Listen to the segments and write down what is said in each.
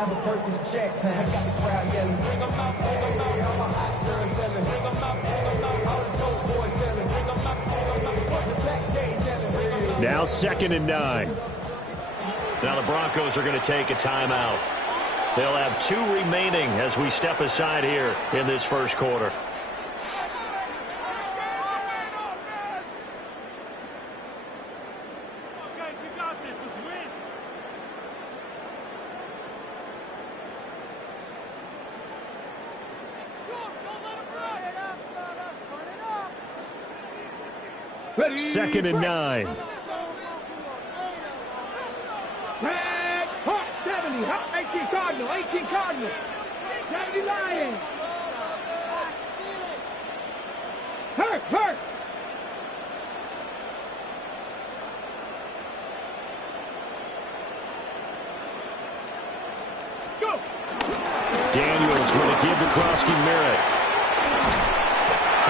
Albuquerque to check time. Got the crowd yelling, bring 'em out, hey, all my hot girls yelling, bring 'em out, all the dope boys yelling, bring 'em out, what the black day yelling, bring 'em out. Now 2nd and 9. Now the Broncos are going to take a timeout. They'll have 2 remaining as we step aside here in this first quarter. Ready, 2nd and 9. Red, hot, 70, hot, 18 Cardinal, 18 Cardinal. 70 Lions. Hurt, hurt. Go. Daniels with a give to Krosky Merritt.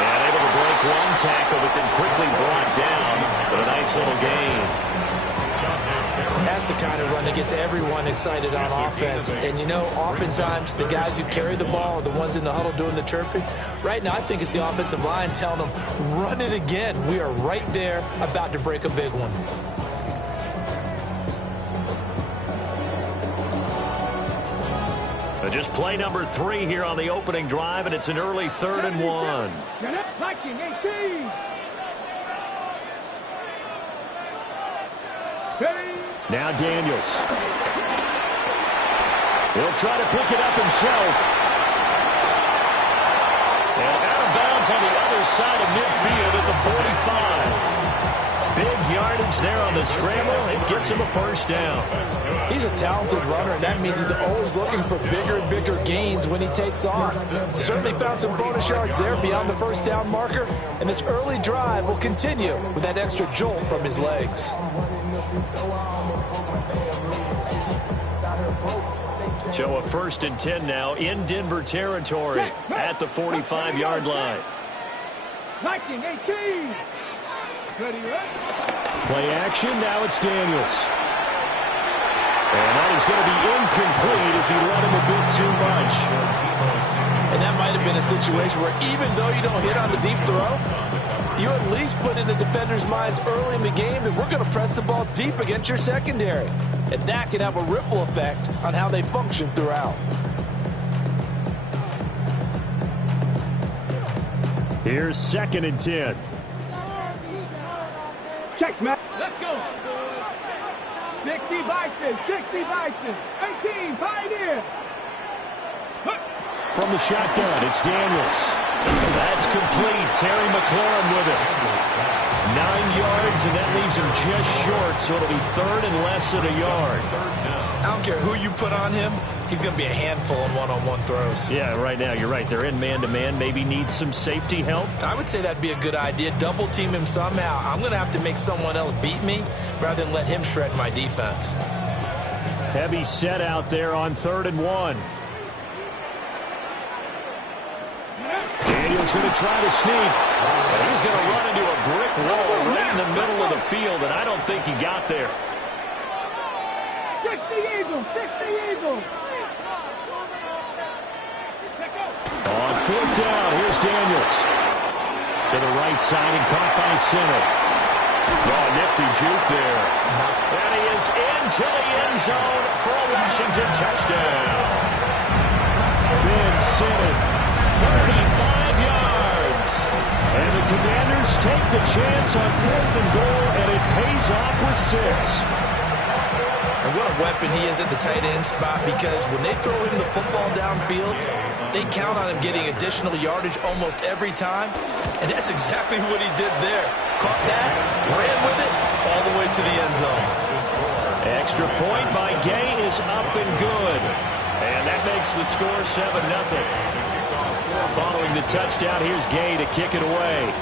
And able to break one tackle, but then quickly brought down with a nice little gain. That's the kind of run that gets everyone excited on offense. And, you know, oftentimes the guys who carry the ball are the ones in the huddle doing the chirping. Right now, I think it's the offensive line telling them, run it again. We are right there about to break a big one. Just play number 3 here on the opening drive, and it's an early 3rd and 1. Viking, 18. Now Daniels. He'll try to pick it up himself. And out of bounds on the other side of midfield at the 45. Big yardage there on the scramble. It gets him a first down. He's a talented runner, and that means he's always looking for bigger and bigger gains when he takes off. Certainly found some bonus yards there beyond the first down marker, and this early drive will continue with that extra jolt from his legs. So a 1st and 10 now in Denver territory at the 45-yard line. Viking, 18. Play action, now it's Daniels. And that is going to be incomplete as he let him a bit too much. And that might have been a situation where even though you don't hit on the deep throw, you at least put in the defender's minds early in the game that we're going to press the ball deep against your secondary. And that can have a ripple effect on how they function throughout. Here's 2nd and 10. Check, Matt. Let's go. 60 Bison, 60 Bison. 18, Pioneer. From the shotgun, it's Daniels. That's complete. Terry McLaurin with it. 9 yards, and that leaves him just short, so it'll be 3rd and less than a yard. I don't care who you put on him. He's going to be a handful in one-on-one throws. Yeah, right now, you're right. They're in man-to-man. Maybe needs some safety help. I would say that'd be a good idea. Double team him somehow. I'm going to have to make someone else beat me rather than let him shred my defense. Heavy set out there on 3rd and 1. Daniels going to try to sneak. And he's going to run into a brick wall right in the middle of the field, and I don't think he got there. 60 Eagles, 60 Eagles. On 4th down, here's Daniels. To the right side and caught by center. Oh, nifty juke there. And he is into the end zone for a Washington touchdown. Then centered, 35 yards. And the Commanders take the chance on 4th and goal, and it pays off with 6. And what a weapon he is at the tight end spot, because when they throw him the football downfield, they count on him getting additional yardage almost every time. And that's exactly what he did there. Caught that, ran with it, all the way to the end zone. Extra point by Gay is up and good. And that makes the score 7-0. Following the touchdown, here's Gay to kick it away.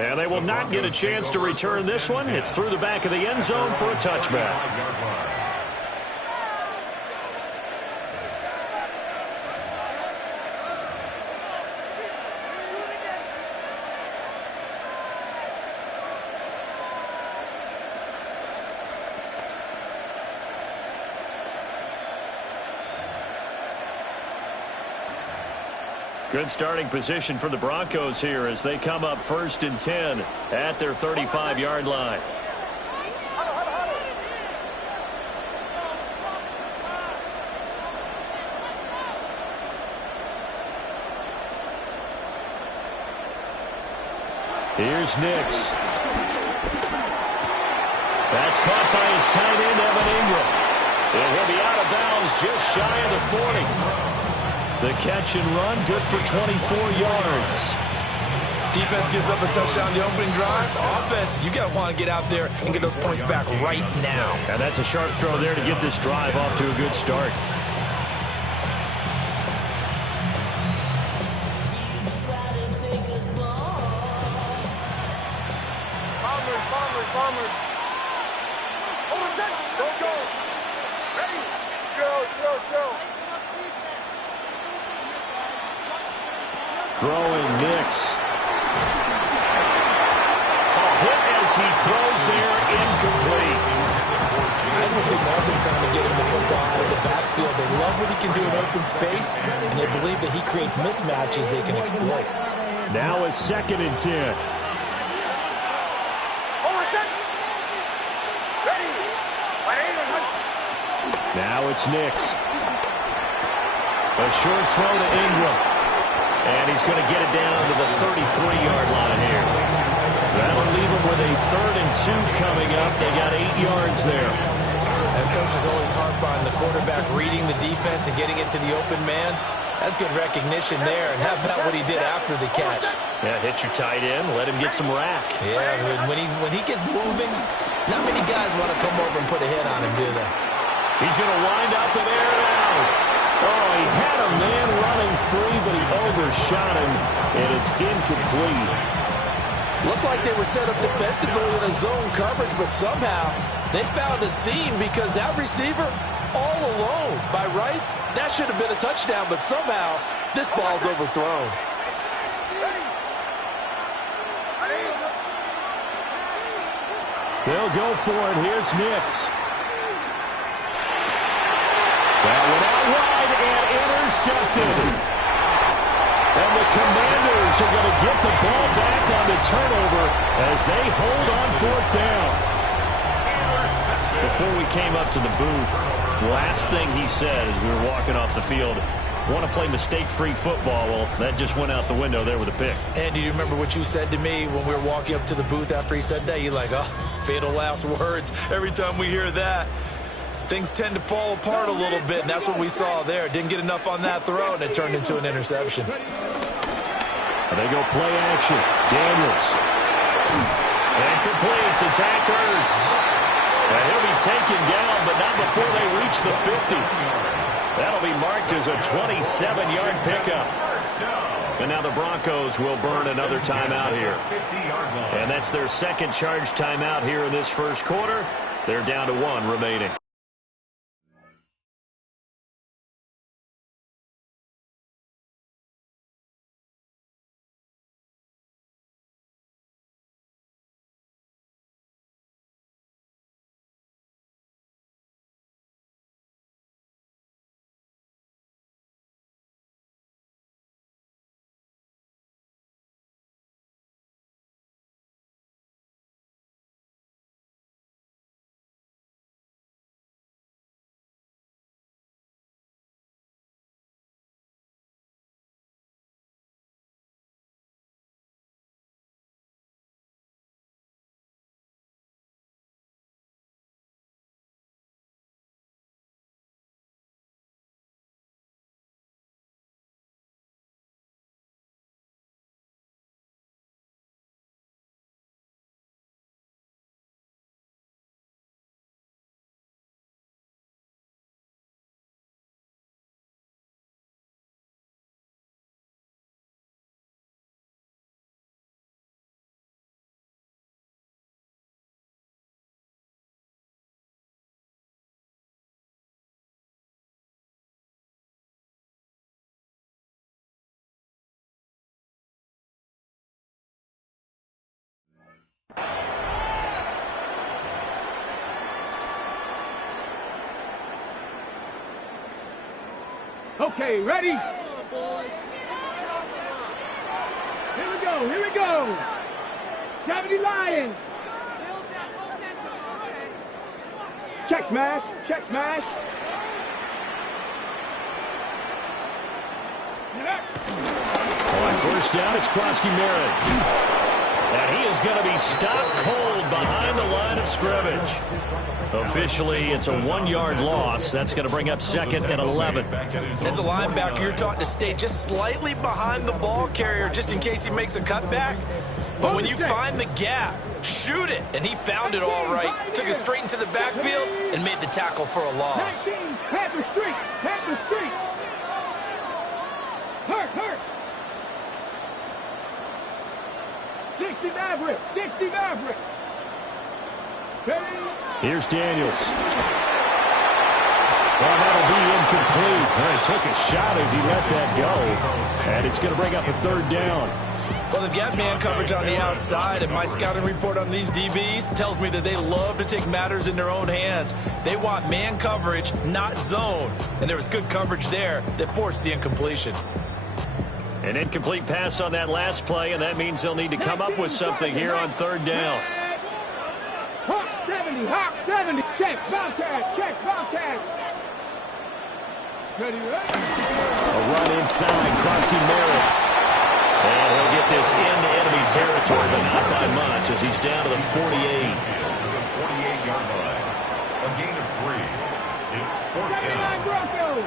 And they will not get a chance to return this one. It's through the back of the end zone for a touchback. Good starting position for the Broncos here as they come up 1st and 10 at their 35-yard line. Here's Nix. That's caught by his tight end, Evan Ingram. And he'll be out of bounds just shy of the 40. The catch and run, good for 24 yards. Defense gives up a touchdown the opening drive. Offense, you got to want to get out there and get those points back right now. And that's a sharp throw there to get this drive off to a good start. Bombers. Over set. Go. Ready. Chill. Throwing Nix. Hit as he throws there, incomplete. I don't see Marvin trying to get him the football out of the backfield. They love what he can do in open space, and they believe that he creates mismatches they can exploit. Now it's 2nd and 10. Over set. Ready. Now it's Nix. A short throw to Ingram. And he's going to get it down to the 33-yard line here. That'll leave him with a 3rd and 2 coming up. They got 8 yards there. And coaches always harp on the quarterback reading the defense and getting it to the open man. That's good recognition there. And how about what he did after the catch? Yeah, hit your tight end, let him get some rack. Yeah, when he gets moving, not many guys want to come over and put a hit on him, do they? He's going to wind up and air it out. Oh, he had a man running free, but he overshot him, and it's incomplete. Looked like they were set up defensively in a zone coverage, but somehow they found a seam because that receiver all alone. By rights, that should have been a touchdown, but somehow this ball's overthrown. They'll go for it. Here's Nix. That went out wide and intercepted. And the Commanders are going to get the ball back on the turnover as they hold on 4th down. Before we came up to the booth, last thing he said as we were walking off the field, want to play mistake-free football. Well, that just went out the window there with a pick. And do you remember what you said to me when we were walking up to the booth after he said that? You're like, oh, fatal last words. Every time we hear that, things tend to fall apart a little bit, and that's what we saw there. Didn't get enough on that throw, and it turned into an interception. And they go play action. Daniels. And complete to Zach Ertz. And he'll be taken down, but not before they reach the 50. That'll be marked as a 27-yard pickup. And now the Broncos will burn another timeout here. And that's their 2nd charge timeout here in this 1st quarter. They're down to 1 remaining. Okay, ready? go. Here we go. 70 Lions. Check smash. Check smash. On first down, it's Krosky Merritt. And he is going to be stopped cold behind the line of scrimmage. Officially, it's a 1-yard loss. That's going to bring up second and 11. As a linebacker, you're taught to stay just slightly behind the ball carrier just in case he makes a cutback. But when you find the gap, shoot it. And he found it all right. Took it straight into the backfield and made the tackle for a loss. 19, Panther Street. Panther Street. Hurt. 60 Maverick. 60 Maverick. Here's Daniels. Well, that'll be incomplete. Well, he took a shot as he let that go. And it's going to bring up a third down. Well, they've got man coverage on the outside, and my scouting report on these DBs tells me that they love to take matters in their own hands. They want man coverage, not zone. And there was good coverage there that forced the incompletion. An incomplete pass on that last play, and that means they'll need to come up with something here on third down. Hawk 70, Hawk 70. Check, bomb tag. Ready. A run inside, Krosky Merritt. And he'll get this into enemy territory, but not by much, as he's down to the 48. To the 48-yard line. A gain of 3. It's fourth down. Broncos.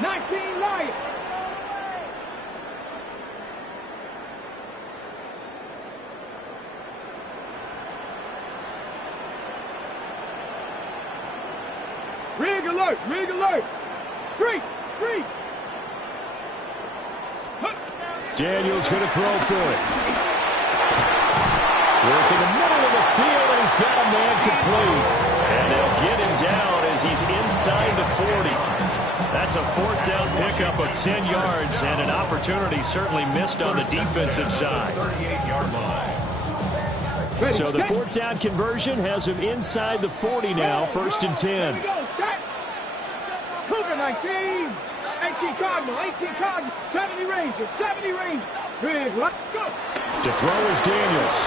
19 Lions. Rig alert. Street. Daniels going to throw for it. Work in the middle of the field, and he's got a man complete. And they'll get him down as he's inside the 40. That's a fourth down pickup of 10 yards, and an opportunity certainly missed on the defensive side. 38-yard line. So the fourth down conversion has him inside the 40 now, first and 10. Cougar 19. 18 Cardinal. 70 Rangers. Rig, let's go. To throw is Daniels.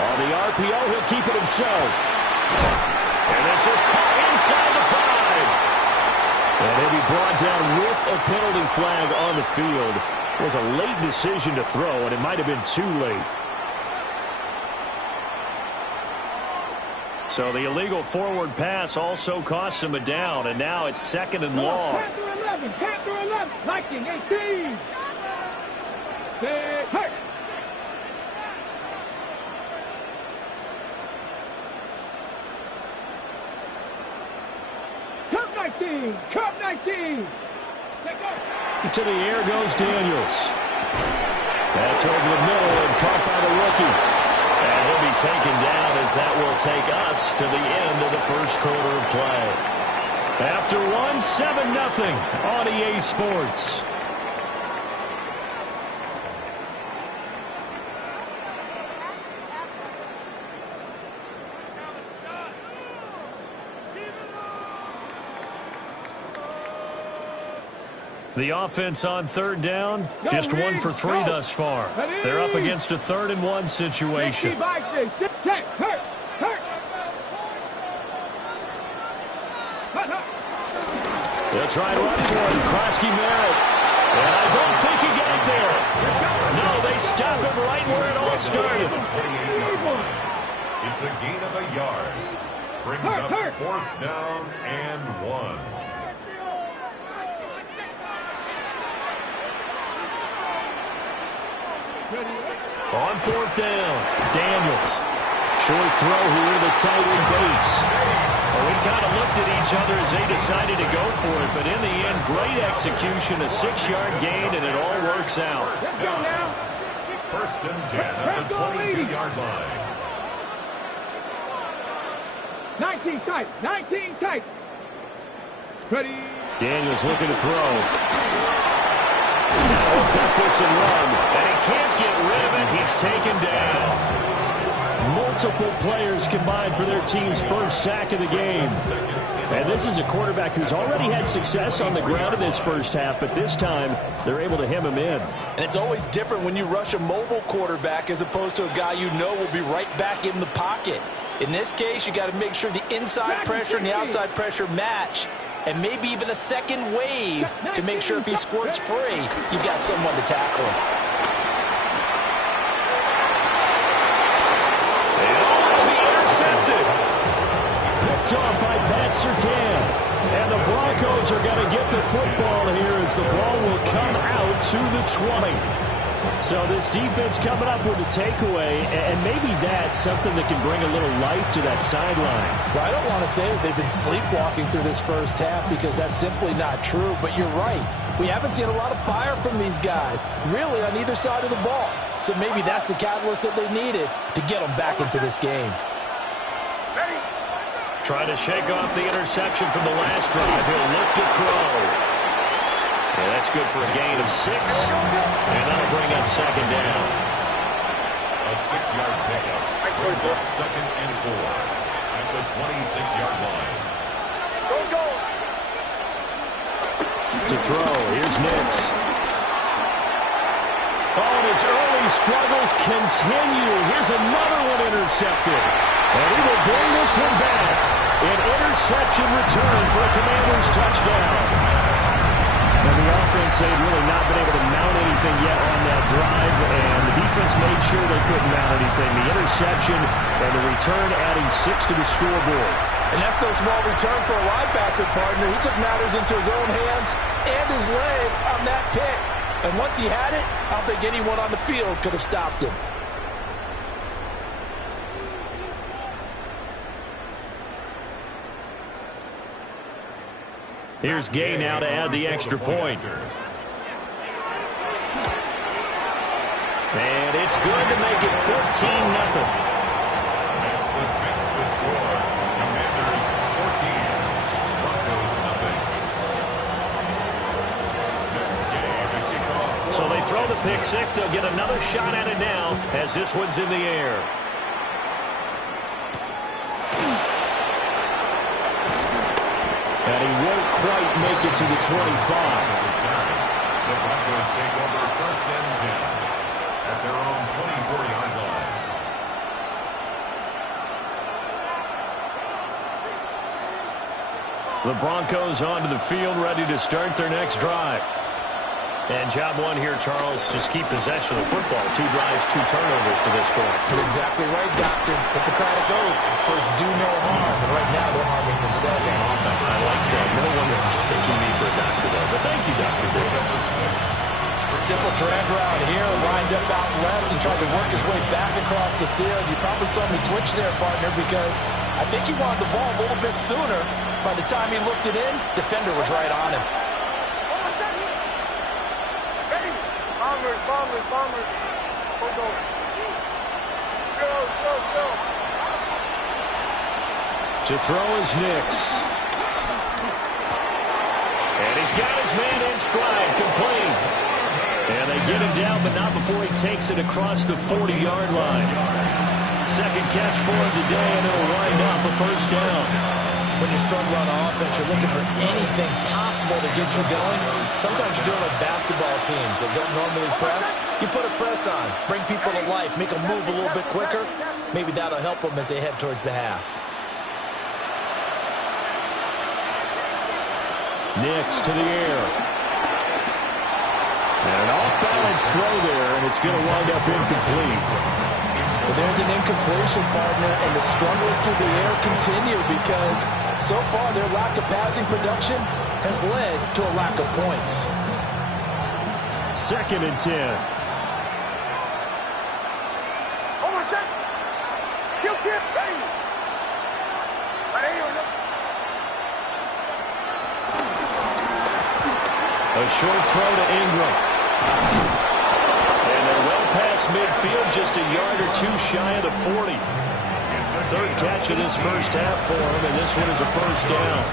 On the RPO, he'll keep it himself. And this is caught inside the 5. And he'll be brought down with a penalty flag on the field. It was a late decision to throw, and it might have been too late. So the illegal forward pass also costs him a down, and now it's second and long. Panther 11. Viking 18. Hurt. Cup 19. To the air goes Daniels. That's over the middle and caught by the rookie. And he'll be taken down as that will take us to the end of the first quarter of play. After one, 7-0 on EA Sports. The offense on third down, just 1 for 3 thus far. They're up against a 3rd and 1 situation. Hurt. They'll try and run for it. Krosky Merritt. And I don't think he got there. No, they stop him right where it all started. It's a gain of a yard. Brings up 4th down and 1. On 4th down, Daniels. Short throw here to the tight end Bates. Well, we kind of looked at each other as they decided to go for it, but in the end, great execution, a 6-yard gain, and it all works out. Let's go now. 1st and 10 at the 22-yard line. 19 tight. Ready. Daniels looking to throw. Now he'll take this and run, and he can't get rid of it. He's taken down. Multiple players combined for their team's first sack of the game. And this is a quarterback who's already had success on the ground in this first half, but this time they're able to hem him in. And it's always different when you rush a mobile quarterback as opposed to a guy you know will be right back in the pocket. In this case, you got to make sure the inside pressure and the outside pressure match, and maybe even a second wave to make sure if he squirts free, you've got someone to tackle him. Intercepted. Picked off by Pat Surtain. And the Broncos are going to get the football here as the ball will come out to the 20. So this defense coming up with a takeaway, and maybe that's something that can bring a little life to that sideline. Well, I don't want to say that they've been sleepwalking through this first half because that's simply not true, but you're right. We haven't seen a lot of fire from these guys, really, on either side of the ball. So maybe that's the catalyst that they needed to get them back into this game. Trying to shake off the interception from the last drive. He'll look to throw. Yeah, that's good for a gain of 6. And that'll bring up second down. A 6-yard pickup. Brings up 2nd and 4 at the 26-yard line. To throw. Here's Nix. Oh, and his early struggles continue. Here's another one intercepted. And he will bring this one back. An interception return for a Commanders touchdown. And the offense, they'd really not been able to mount anything yet on that drive, and the defense made sure they couldn't mount anything. The interception and the return adding 6 to the scoreboard. And that's no small return for a linebacker, partner. He took matters into his own hands and his legs on that pick. And once he had it, I don't think anyone on the field could have stopped him. Here's Gay now to add the extra point. And it's good to make it 14-0. That's the score. Commanders 14, Broncos nothing. So they throw the pick 6. They'll get another shot at it now as this one's in the air. And he won't quite make it to the 25. The Broncos take over 1st and 10 at their own 24-yard line. The Broncos onto the field, ready to start their next drive. And job one here, Charles, just keep possession of the football. 2 drives, 2 turnovers to this point. You're exactly right, Doctor. Hippocratic oath. First, do no harm. And right now, they're harming themselves on offense. I like that. No one is mistaking me for a doctor, though. But thank you, Dr. Davis. Simple drag route here, lined up out left and tried to work his way back across the field. You probably saw me twitch there, partner, because I think he wanted the ball a little bit sooner. By the time he looked it in, defender was right on him. Bombers. Hold on. Chill. To throw is Nix. And he's got his man in stride, complete. And they get him down, but not before he takes it across the 40-yard line. Second catch for him today, and it'll wind up a first down. When you're struggling on offense, you're looking for anything possible to get you going. Sometimes you're doing like basketball teams that don't normally press. You put a press on, bring people to life, make them move a little bit quicker. Maybe that'll help them as they head towards the half. Nix to the air. And an off-balance throw there, and it's going to wind up incomplete. But there's an incompletion, partner, and the struggles through the air continue because so far their lack of passing production has led to a lack of points. 2nd and 10. Hold on a second. Kill tip, ready. A short throw to Ingram. And they're well past midfield, just a yard or 2 shy of the 40. 3rd catch of this first half for him, and this one is a first down.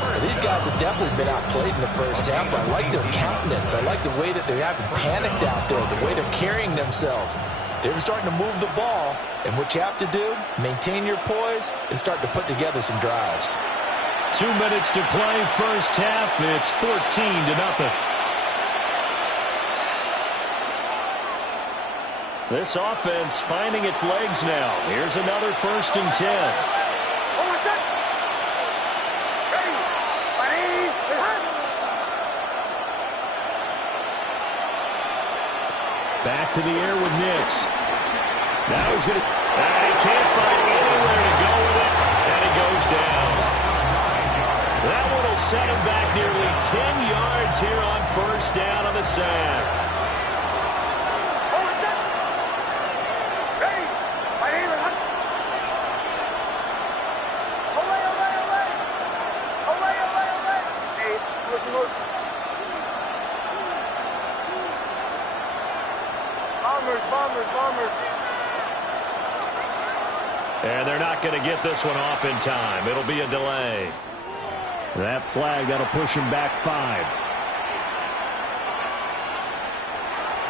Well, these guys have definitely been outplayed in the first half, but I like their countenance. I like the way that they haven't panicked out there, the way they're carrying themselves. They're starting to move the ball, and what you have to do, maintain your poise and start to put together some drives. 2 minutes to play first half. It's 14-0. This offense finding its legs now. Here's another 1st and 10. Back to the air with Nix. Now he's going to... he can't find anywhere to go with it, and he goes down. That one will set him back nearly 10 yards here on 1st down on the sack. And they're not going to get this one off in time. It'll be a delay. That flag, that'll push him back 5.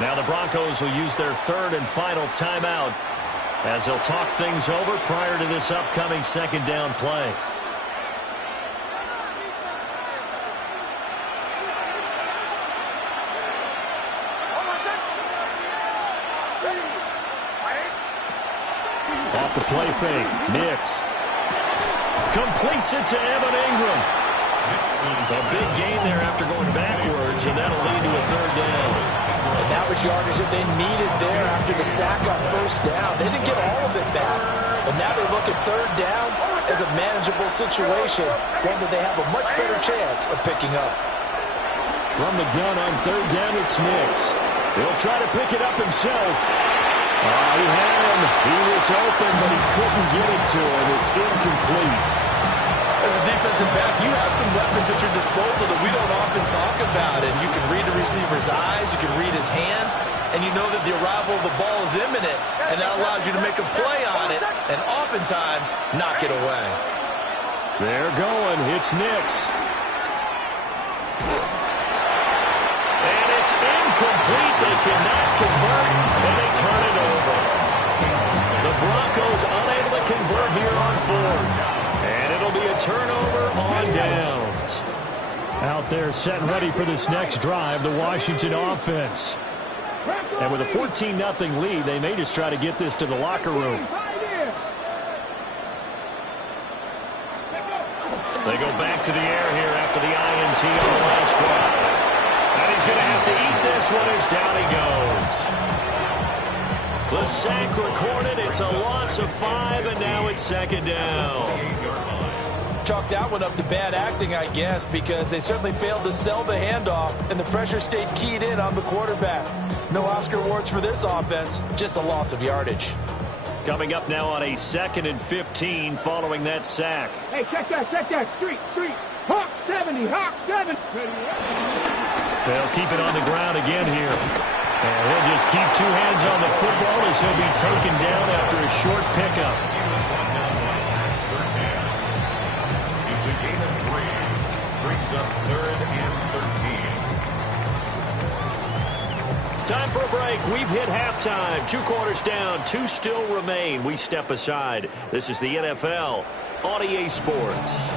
Now the Broncos will use their 3rd and final timeout as they'll talk things over prior to this upcoming 2nd down play. Off the play fake. Nix completes it to Evan Ingram. A big gain there after going backwards, and that'll lead to a 3rd down. And that was yardage that they needed there after the sack on 1st down. They didn't get all of it back, but now they're looking 3rd down as a manageable situation, one that they have a much better chance of picking up. From the gun on 3rd down, it's Nix. He'll try to pick it up himself. He had him. He was open, but he couldn't get it to him. It's incomplete. As a defensive back, you have some weapons at your disposal that we don't often talk about. And you can read the receiver's eyes, you can read his hands, and you know that the arrival of the ball is imminent, and that allows you to make a play on it and oftentimes knock it away. They're going. It's Nix. And it's incomplete. They cannot convert, and they turn it over. The Broncos unable to convert here on 4th. And it'll be a turnover on downs. Out there set and ready for this next drive, the Washington offense. And with a 14-0 lead, they may just try to get this to the locker room. They go back to the air here after the INT on the last drive. And he's going to have to eat this one as down he goes. The sack recorded. It's a loss of 5, and now it's 2nd down. Chalk that one up to bad acting, I guess, because they certainly failed to sell the handoff, and the pressure stayed keyed in on the quarterback. No Oscar awards for this offense, just a loss of yardage. Coming up now on a 2nd and 15 following that sack. Hey, check that. Street. Hawk 70, Hawk 70. They'll keep it on the ground again here. And he'll just keep 2 hands on the football as he'll be taken down after a short pickup. It's a gain of 3. Brings up 3rd and 13. Time for a break. We've hit halftime. 2 quarters down. 2 still remain. We step aside. This is the NFL on EA Sports.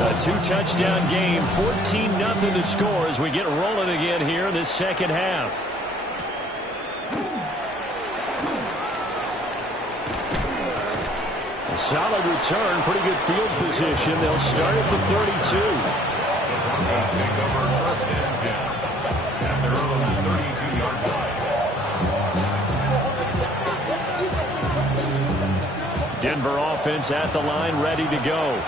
A 2-touchdown game, 14-0 to score as we get rolling again here in this 2nd half. A solid return, pretty good field position. They'll start at the 32. The Broncos take over 1st and 10 at their own 32-yard line. Denver offense at the line, ready to go.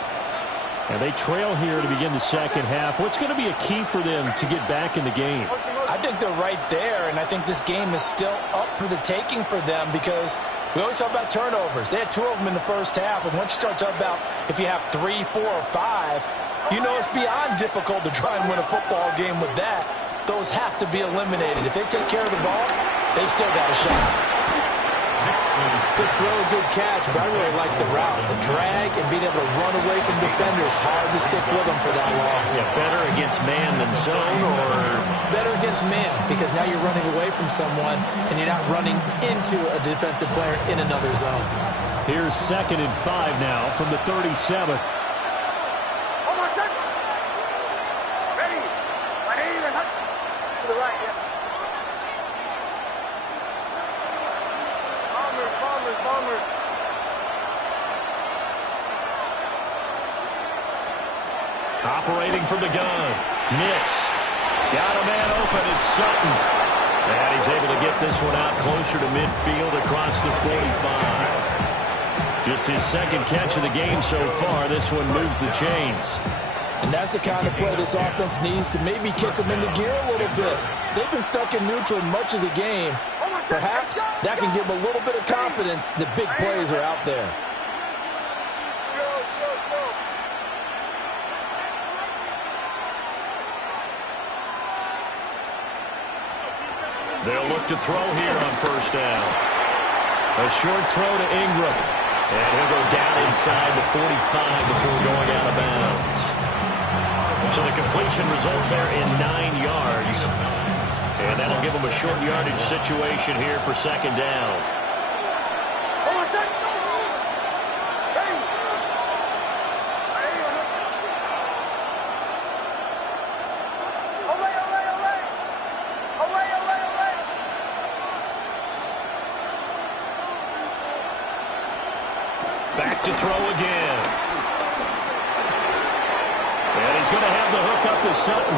And they trail here to begin the 2nd half. What's going to be a key for them to get back in the game? I think they're right there, and I think this game is still up for the taking for them because we always talk about turnovers. They had 2 of them in the first half, and once you start talking about if you have 3, 4, or 5, you know it's beyond difficult to try and win a football game with that. Those have to be eliminated. If they take care of the ball, they've still got a shot. Good throw, good catch, but I really like the route. The drag and being able to run away from defenders, hard to stick with them for that long. Yeah, better against man than zone, or better against against man because now you're running away from someone and you're not running into a defensive player in another zone. Here's 2nd and 5 now from the 37. Operating from the gun. Nix. Got a man open. It's Sutton. And he's able to get this one out closer to midfield across the 45. Just his 2nd catch of the game so far. This one moves the chains. And that's the kind of play this offense needs to maybe kick them into gear a little bit. They've been stuck in neutral much of the game. Perhaps that can give them a little bit of confidence that big plays are out there. They'll look to throw here on 1st down. A short throw to Ingram. And he'll go down inside the 45 before going out of bounds. So the completion results there in 9 yards. And that'll give them a short yardage situation here for 2nd down. Back to throw again. And he's going to have the hook up to Sutton.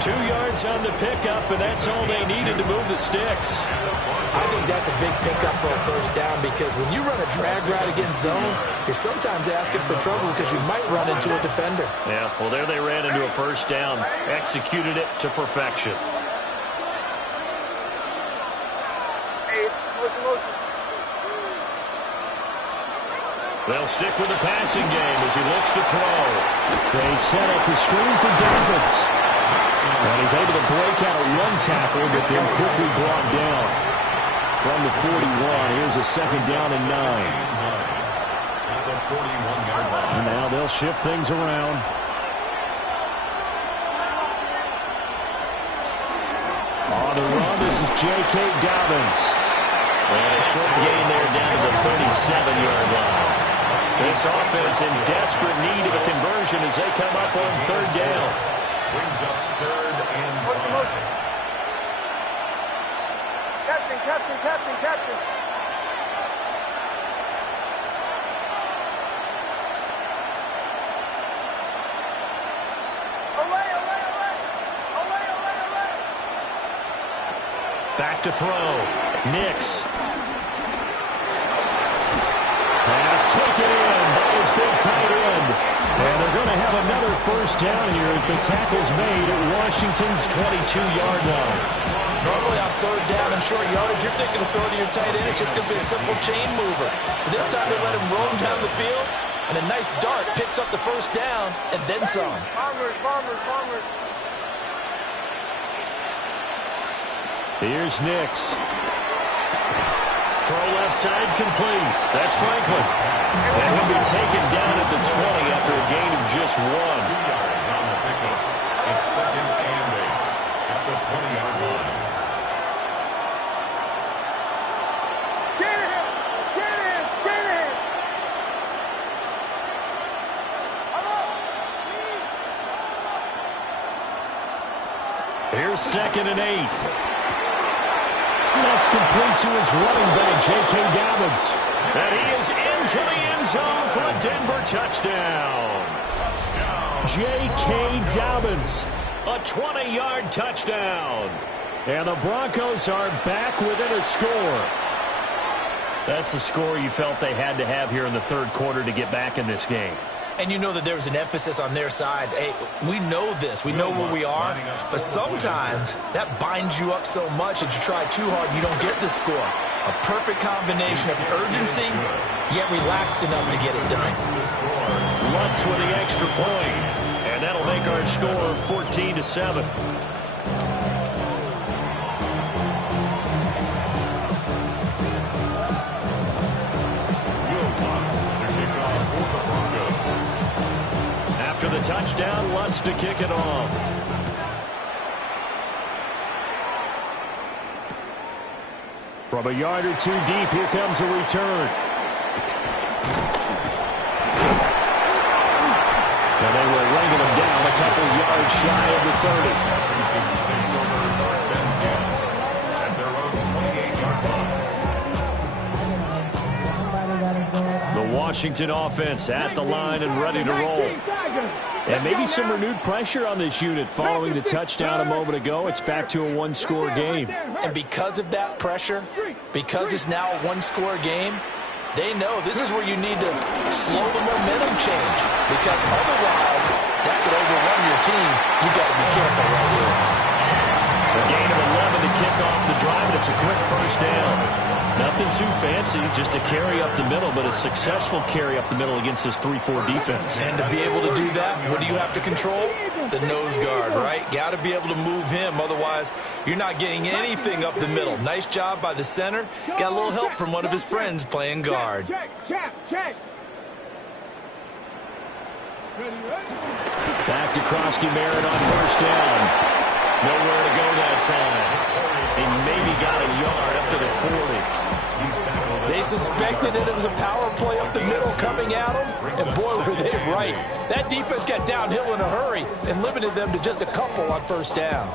2 yards on the pickup, and that's all they needed to move the sticks. I think that's a big pickup for a 1st down because when you run a drag route against zone, you're sometimes asking for trouble because you might run into a defender. Yeah, well, there they ran into a 1st down. Executed it to perfection. They'll stick with the passing game as he looks to throw. They set up the screen for Davis. And he's able to break out one tackle, but then quickly brought down. From the 41, here's a 2nd down and 9. And now they'll shift things around. On the run, this is J.K. Dobbins. And a short gain there down to the 37-yard line. This offense in desperate need of a conversion as they come up on 3rd down. Brings up 3rd and 5. Motion. Captain. Back to throw. Nix. Pass taken in by his big tight end. And they're going to have another 1st down here as the tackle's made at Washington's 22-yard line. Normally on 3rd down and short yardage, you're thinking of throwing to your tight end. It's just going to be a simple chain mover. But this time they let him roam down the field, and a nice dart picks up the 1st down and then some. Bombers. Here's Nix. Throw left side complete. That's Franklin. And he'll be taken down at the 20 after a gain of just 1. 2 yards on the pickup. It's 2nd and 8 at the 20-yard line. Shanahan. Here's 2nd and 8. That's complete to his running back, J.K. Dobbins. And he is into the end zone for a Denver touchdown. J.K. Dobbins, a 20-yard touchdown. And the Broncos are back within a score. That's a score you felt they had to have here in the 3rd quarter to get back in this game. And you know that there was an emphasis on their side. Hey, we know this. We know where we are. But sometimes that binds you up so much that you try too hard, you don't get the score. A perfect combination of urgency, yet relaxed enough to get it done. Lutz with the extra point. And that'll make our score 14-7. After the touchdown, Lutz to kick it off. From a yard or two deep, here comes a return. And they were ringing him down a couple yards shy of the 30. Washington takes over first and 10 at their own 28-yard line. The Washington offense at the line and ready to roll. And maybe some renewed pressure on this unit following the touchdown a moment ago. It's back to a one-score game. And because of that pressure, because it's now a one-score game, they know this is where you need to slow the momentum change, because otherwise that could overrun your team. You got to be careful right here. A gain of 11 to kick off the drive, and it's a quick first down. Nothing too fancy, just a carry up the middle, but a successful carry up the middle against this 3-4 defense. And to be able to do that, what do you have to control? The nose guard, right? Got to be able to move him. Otherwise, you're not getting anything up the middle. Nice job by the center. Got a little help from one of his friends playing guard. Check. Back to Krosky-Merritt on first down. Nowhere to go that time. He maybe got a yard up to the 40. They suspected that it was a power play up the middle coming at them, and boy, were they right. That defense got downhill in a hurry and limited them to just a couple on first down.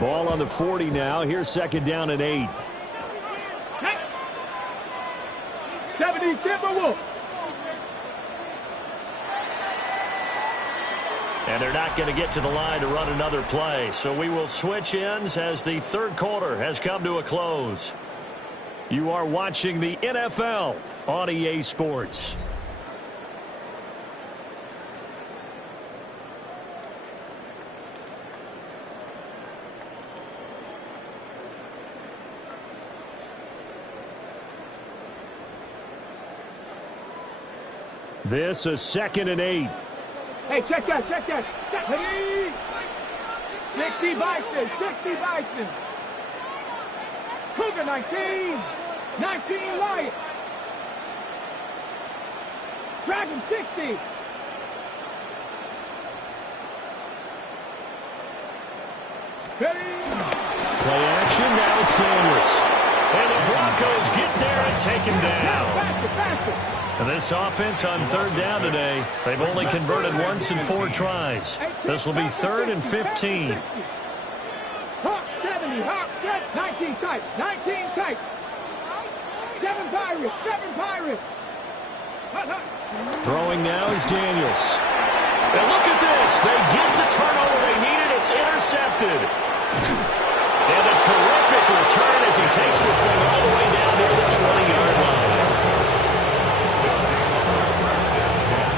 Ball on the 40 now. Here's second down and 8. 70 Timberwolves. And they're not going to get to the line to run another play. So we will switch ends as the third quarter has come to a close. You are watching the NFL on EA Sports. This is second and 8. Hey, check that. Hey, 60 Bison. Cougar 19 Lion. Dragon 60. Ready? Play action, now it's Daniels. And the Broncos get there and take him down. Faster. And this offense on third down today, they've only converted once in 4 tries. This will be 3rd and 15. Hawk 70, Hawk 19 tight. 7 Pirates. Throwing now is Daniels. And look at this. They get the turnover they needed. It's intercepted. And a terrific return as he takes this thing all the way down near the 20-yard line.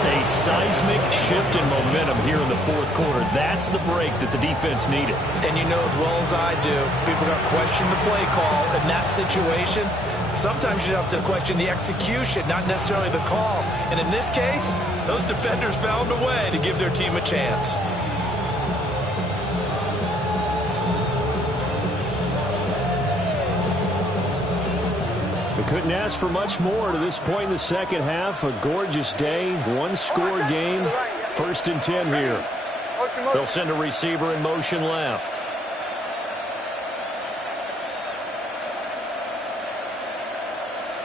A seismic shift in momentum here in the fourth quarter. That's the break that the defense needed. And you know as well as I do, people are going to question the play call in that situation. Sometimes you have to question the execution, not necessarily the call. And in this case, those defenders found a way to give their team a chance. We couldn't ask for much more to this point in the second half. A gorgeous day, one-score game. 1st and 10 here. They'll send a receiver in motion left.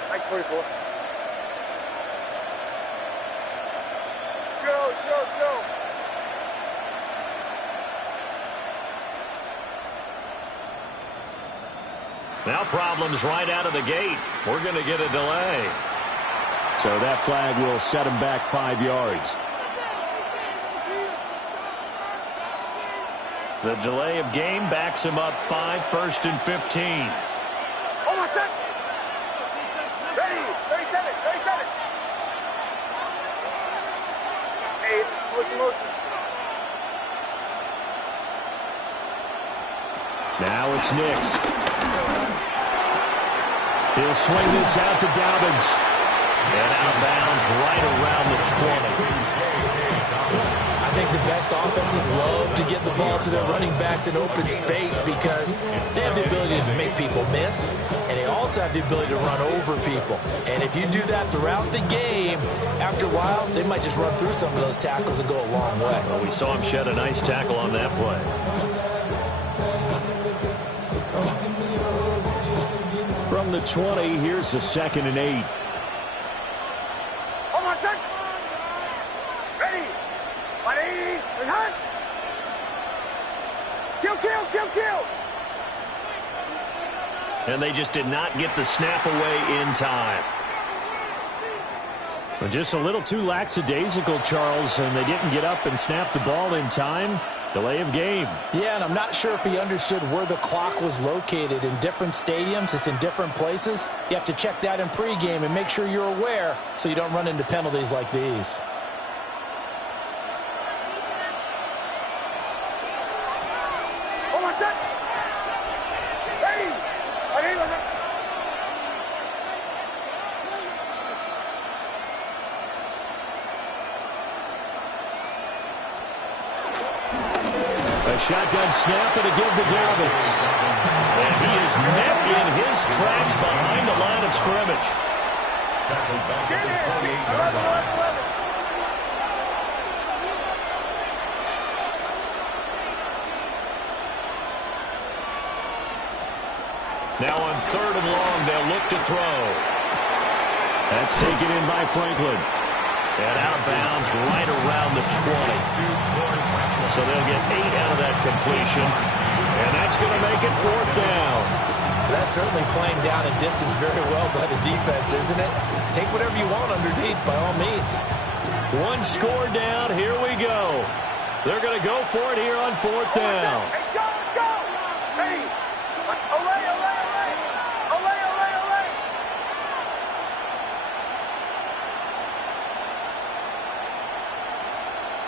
Nice 44. Chill. Now problems right out of the gate. We're going to get a delay. So that flag will set him back 5 yards. The delay of game backs him up 5, 1st and 15. Almost set. Ready. 37. Hey, motion. Now it's Nix. He'll swing this out to Dobbins. And out of bounds right around the 20. I think the best offenses love to get the ball to their running backs in open space because they have the ability to make people miss, and they also have the ability to run over people. And if you do that throughout the game, after a while, they might just run through some of those tackles and go a long way. Well, we saw him shed a nice tackle on that play. From the 20, here's the 2nd and 8. Hold on, son. Ready. Ready. Return. Kill, kill, kill, kill. And they just did not get the snap away in time. But just a little too lackadaisical, Charles, and they didn't get up and snap the ball in time. Delay of game. Yeah, and I'm not sure if he understood where the clock was located. In different stadiums, it's in different places. You have to check that in pregame and make sure you're aware so you don't run into penalties like these. Hold on, son. Ready. Ready. Ready. A shotgun snap and a give to Davis. And he is met in his tracks behind the line of scrimmage. Tackled back at the 28-yard line. Now on 3rd and long, they'll look to throw. That's taken in by Franklin. And out of bounds right around the 20. So they'll get 8 out of that completion. And that's going to make it 4th down. That's certainly playing down a distance very well by the defense, isn't it? Take whatever you want underneath by all means. 1 score down. Here we go. They're going to go for it here on 4th down. Hey, Sean, let's go. Hey. Olay, olay, olay. Olay, olay, olay.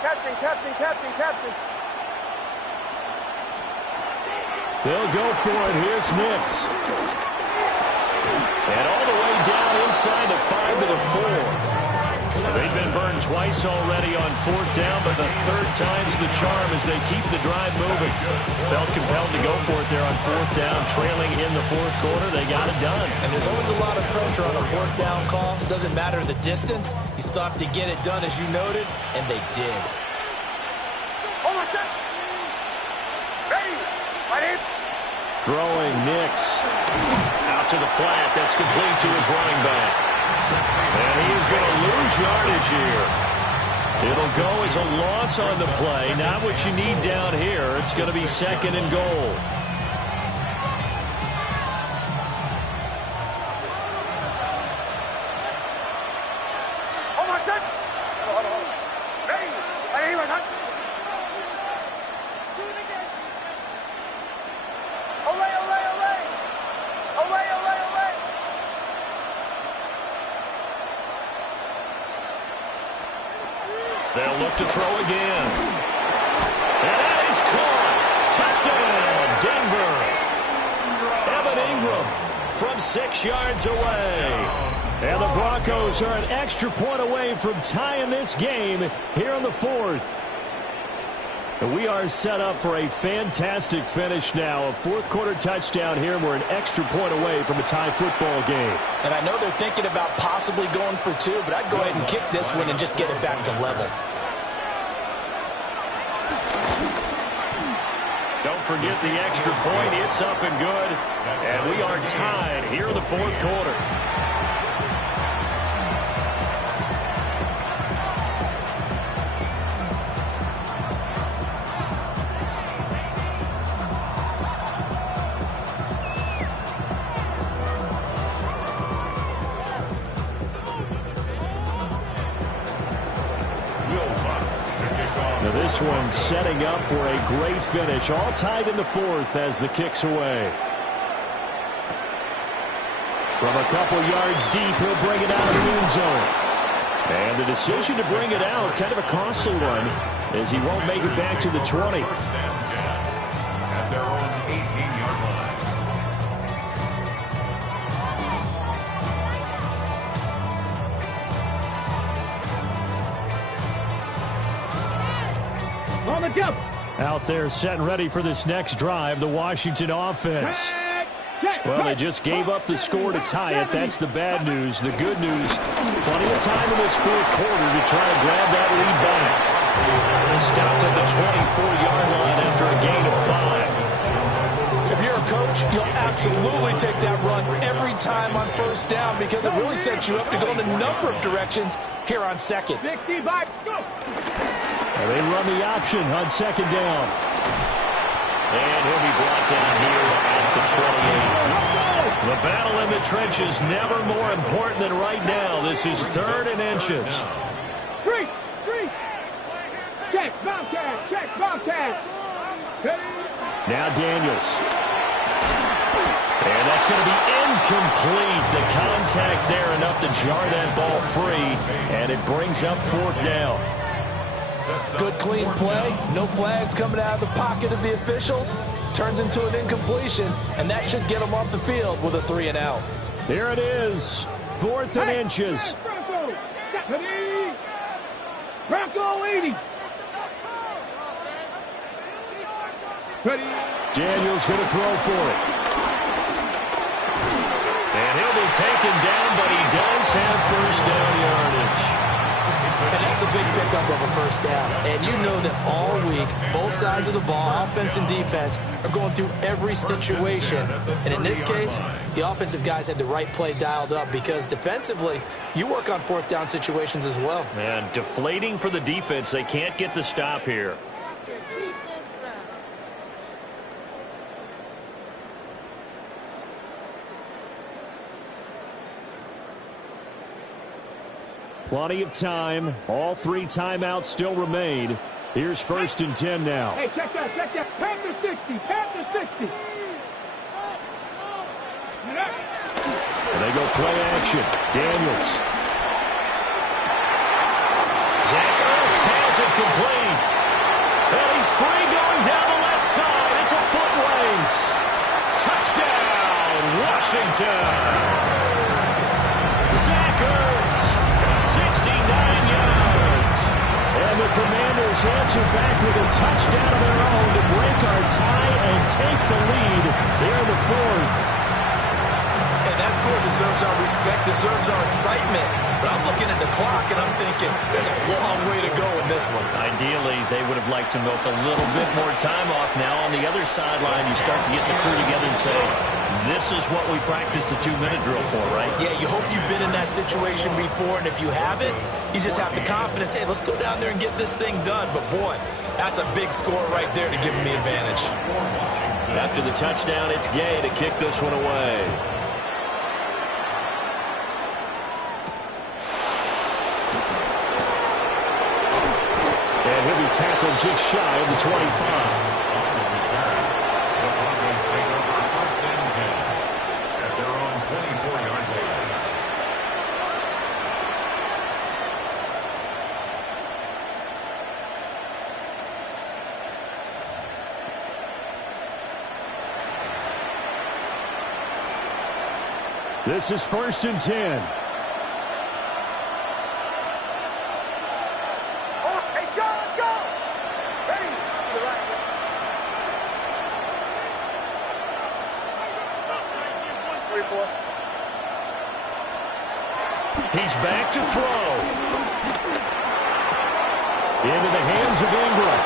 Captain, captain, captain, captain. They'll go for it. Here's Nix. And all the way down inside the 5 to the 4. They've been burned twice already on 4th down, but the 3rd time's the charm as they keep the drive moving. Felt compelled to go for it there on 4th down, trailing in the 4th quarter. They got it done. And there's always a lot of pressure on a 4th down call. It doesn't matter the distance. You still have to get it done, as you noted, and they did. Hold on, son. Ready. Ready. Throwing Nix. Out to the flat. That's complete to his running back. And he's going to lose yardage here. It'll go as a loss on the play. Not what you need down here. It's going to be 2nd and goal. Hold on, son. Hold on. Ready. Ready. Ready. Olay, olay, olay. Olay, olay, olay. They'll look to throw again. And that is caught. Touchdown, Denver. Evan Ingram from 6 yards away. And the Broncos are an extra point away from tying this game here in the 4th. And we are set up for a fantastic finish now. A 4th quarter touchdown here, and we're an extra point away from a tie football game. And I know they're thinking about possibly going for 2, but I'd go ahead and kick this one and just get it back to level. Don't forget the extra point. It's up and good. And we are tied here in the 4th quarter. Now this one setting up for a great finish. All tied in the 4th as the kick's away. From a couple yards deep, he'll bring it out of the end zone. And the decision to bring it out, kind of a costly one, as he won't make it back to the 20. First down, 10 at their own 18-yard line. together. Out there set and ready for this next drive, the Washington offense. Well, they just gave up the score to tie it. That's the bad news. The good news, plenty of time in this fourth quarter to try and grab that lead back. Stopped at the 24-yard line after a gain of 5. If you're a coach, you'll absolutely take that run every time on first down because it really sets you up to go in a number of directions here on second. 65, go! Well, they run the option on second down. And he'll be brought down here at the 28. The battle in the trenches never more important than right now. This is 3rd and inches. Three. Check, Bobcat. Now Daniels. And that's going to be incomplete. The contact there enough to jar that ball free. And it brings up 4th down. Good clean play. No flags coming out of the pocket of the officials. Turns into an incompletion. And that should get them off the field with a 3 and out. Here it is. 4th and inches. Bronco 80. Daniels going to throw for it. And he'll be taken down, but he does have first down yardage. And that's a big pickup of a first down. And you know that all week, both sides of the ball, offense and defense, are going through every situation. And in this case, the offensive guys had the right play dialed up because defensively, you work on 4th down situations as well. Man, deflating for the defense. They can't get the stop here. Plenty of time. All 3 timeouts still remain. Here's 1st and 10 now. Hey, check that. Panther 60. And they go play action. Daniels. Zach Ertz has it complete. And he's free going down the left side. It's a foot race. Touchdown, Washington. Zach Ertz, 69 yards. And the Commanders answer back with a touchdown of their own to break our tie and take the lead here in the 4th. And that score deserves our respect, deserves our excitement. But I'm looking at the clock, and I'm thinking there's a long way to go in this one. Ideally, they would have liked to milk a little bit more time off. Now, on the other sideline, you start to get the crew together and say, this is what we practiced a 2-minute drill for, right? Yeah, you hope you've been in that situation before, and if you haven't, you just have the confidence, hey, let's go down there and get this thing done. But, boy, that's a big score right there to give them the advantage. After the touchdown, it's Gay to kick this one away. And he'll be tackled just shy of the 25. This is 1st and 10. Hey, Sean, let's go! Ready? To the right. He's back to throw. Into the hands of Ingram.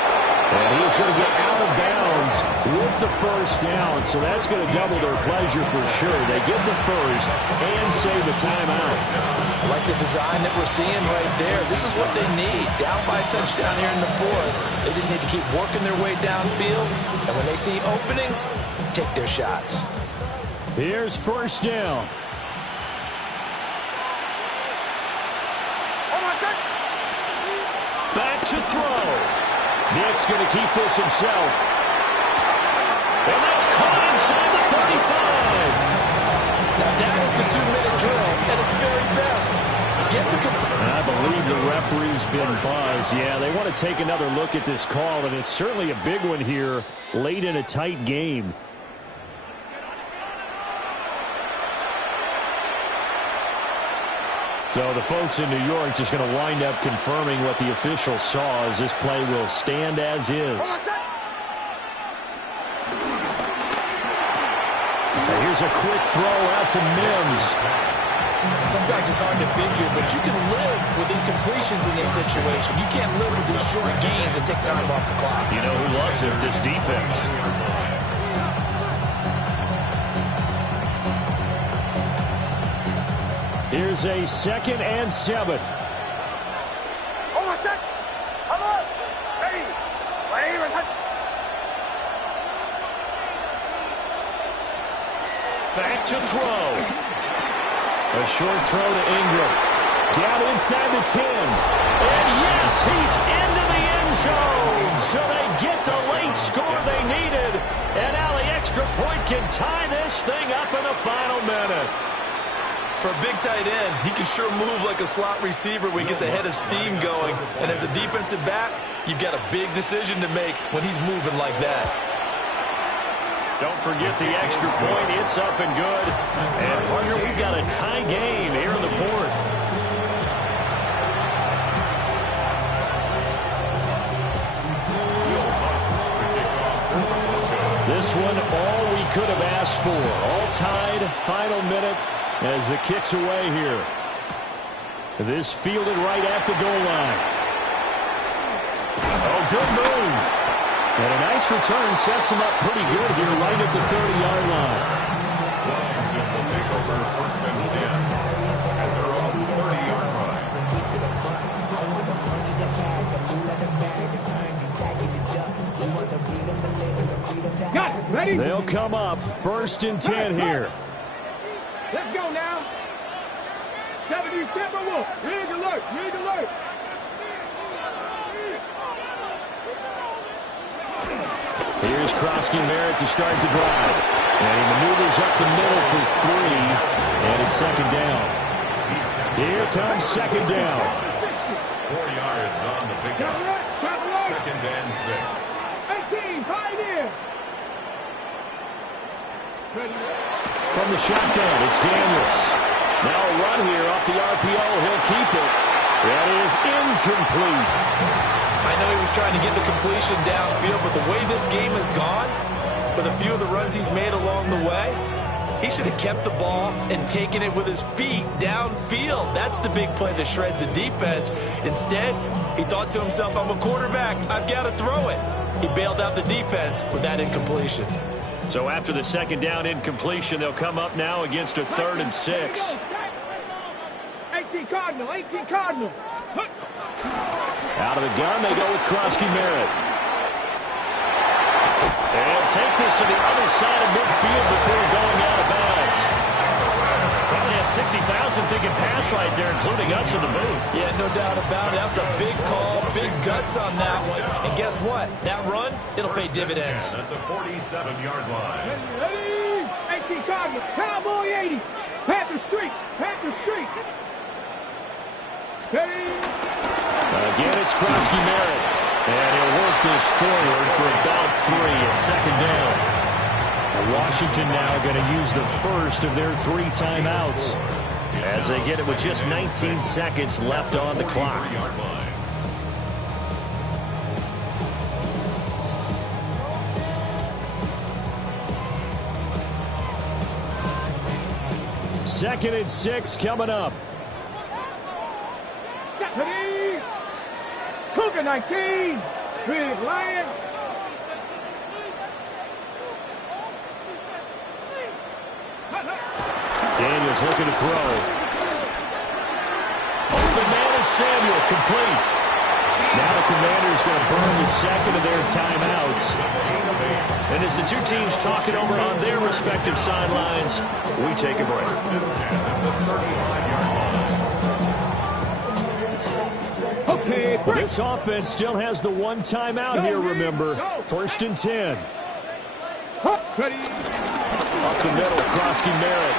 And he's going to get out of bounds with the first down. So that's going to double their pleasure for sure. They get the first and save the timeout. I like the design that we're seeing right there. This is what they need. Down by a touchdown here in the 4th. They just need to keep working their way downfield. And when they see openings, take their shots. Here's first down. Back to throw. Nick's going to keep this himself. And that's caught inside the 35. Now that is the 2-minute drill at its very best. I believe the referee's been buzzed. Yeah, they want to take another look at this call, and it's certainly a big one here late in a tight game. So the folks in New York just going to wind up confirming what the official saw, as this play will stand as is. And here's a quick throw out to Mims. Sometimes it's hard to figure, but you can live with incompletions in this situation. You can't live with these short gains and take time off the clock. You know who loves it? This defense. Here's a 2nd and 7. Back to throw. A short throw to Ingram. Down inside the 10. And yes, he's into the end zone. So they get the late score they needed. And now the extra point can tie this thing up in the final minute. For a big tight end, he can sure move like a slot receiver when he gets a head of steam going. And as a defensive back, you've got a big decision to make when he's moving like that. Don't forget the extra point. It's up and good. And, partner, we've got a tie game here in the 4th. This one, all we could have asked for. All tied, final minute as the kick's away here. This fielded right at the goal line. Oh, good move. And a nice return sets him up pretty good here right at the 30-yard line. Washington will take over 1st and 10 at their own 30-yard line. Got it. Ready? They'll come up 1st and 10 here. Let's go now. 70 Timberwolves. Rig alert. Rig alert. Here's Krosky-Merritt to start the drive. And he maneuvers up the middle for 3. And it's 2nd down. Here comes 2nd down. 4 yards on the pickup. 2nd and 6. 18, Pioneer. From the shotgun, it's Daniels. Now a run here off the RPO. He'll keep it. That is incomplete. I know he was trying to get the completion downfield, but the way this game has gone, with a few of the runs he's made along the way, he should have kept the ball and taken it with his feet downfield. That's the big play that shreds a defense. Instead, he thought to himself, I'm a quarterback. I've got to throw it. He bailed out the defense with that incompletion. So after the 2nd down incompletion, they'll come up now against a 3rd and 6. 18 Cardinal. 18 Cardinal. Out of the gun, they go with Krosky-Merritt. And take this to the other side of midfield before going out of bounds. Probably had 60,000 thinking pass right there, including us in the booth. Yeah, no doubt about it. That was a big call, big guts on that one. And guess what? That run, it'll pay dividends. At the 47-yard line. Ready? 18 Cardinal. Cowboy 80. Panther Street. Panther Street. Ready? Again, it's Krosky-Merritt. And he'll work this forward for about 3 at 2nd down. And Washington now going to use the first of their 3 timeouts as they get it with just 19 seconds left on the clock. 2nd and 6 coming up. Ready? Cougar 19. Big Lion. Daniels looking to throw. Open man is Samuel, complete. Now the Commanders going to burn the 2nd of their timeouts. And as the 2 teams talk it over on their respective sidelines, we take a break. Okay, break. This offense still has the 1 timeout here, remember. 1st and 10. Ready? Up the middle, Krosky-Merritt.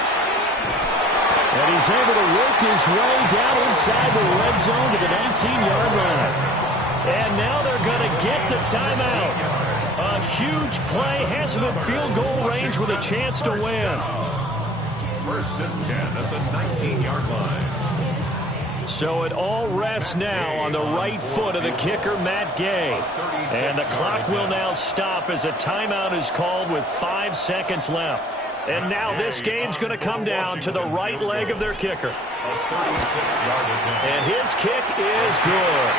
And he's able to work his way down inside the red zone to the 19-yard line. And now they're going to get the timeout. A huge play, has him in field goal range with a chance to win. 1st and 10 at the 19-yard line. So it all rests now on the right foot of the kicker, Matt Gay. And the clock will now stop as a timeout is called with 5 seconds left. And now this game's going to come down to the right leg of their kicker. And his kick is good.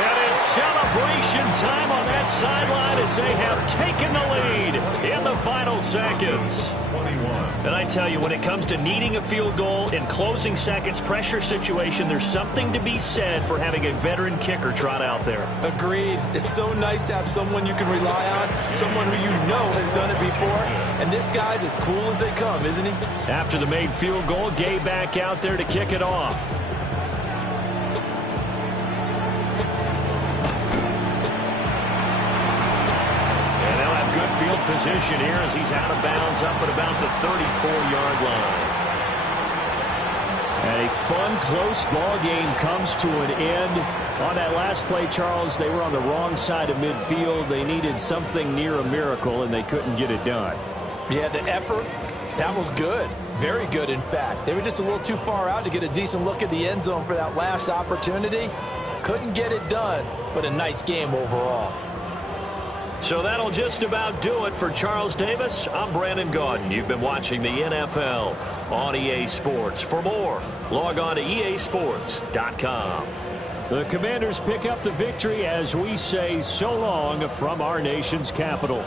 And it's celebration time on that sideline as they have taken the lead in the final seconds. And I tell you, when it comes to needing a field goal in closing seconds, pressure situation, there's something to be said for having a veteran kicker trot out there. Agreed. It's so nice to have someone you can rely on, someone who you know has done it before. And this guy's as cool as they come, isn't he? After the made field goal, Gay back out there to kick it off. Field position here as he's out of bounds up at about the 34-yard line. And a fun, close ball game comes to an end. On that last play, Charles, they were on the wrong side of midfield. They needed something near a miracle, and they couldn't get it done. Yeah, the effort, that was good. Very good, in fact. They were just a little too far out to get a decent look at the end zone for that last opportunity. Couldn't get it done, but a nice game overall. So that'll just about do it for Charles Davis. I'm Brandon Gaudin. You've been watching the NFL on EA Sports. For more, log on to easports.com. The Commanders pick up the victory as we say so long from our nation's capital.